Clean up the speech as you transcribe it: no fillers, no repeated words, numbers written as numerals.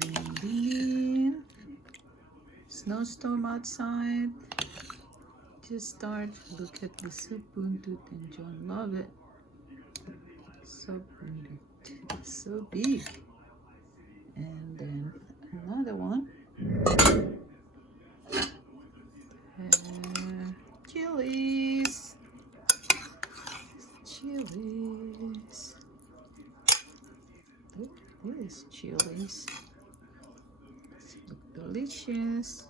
Windy. Snowstorm outside. Just start. Look at the Ubuntu and John love it. So it's so big. And then another one. Chilies. Chilies. Look, this chilies. Look delicious.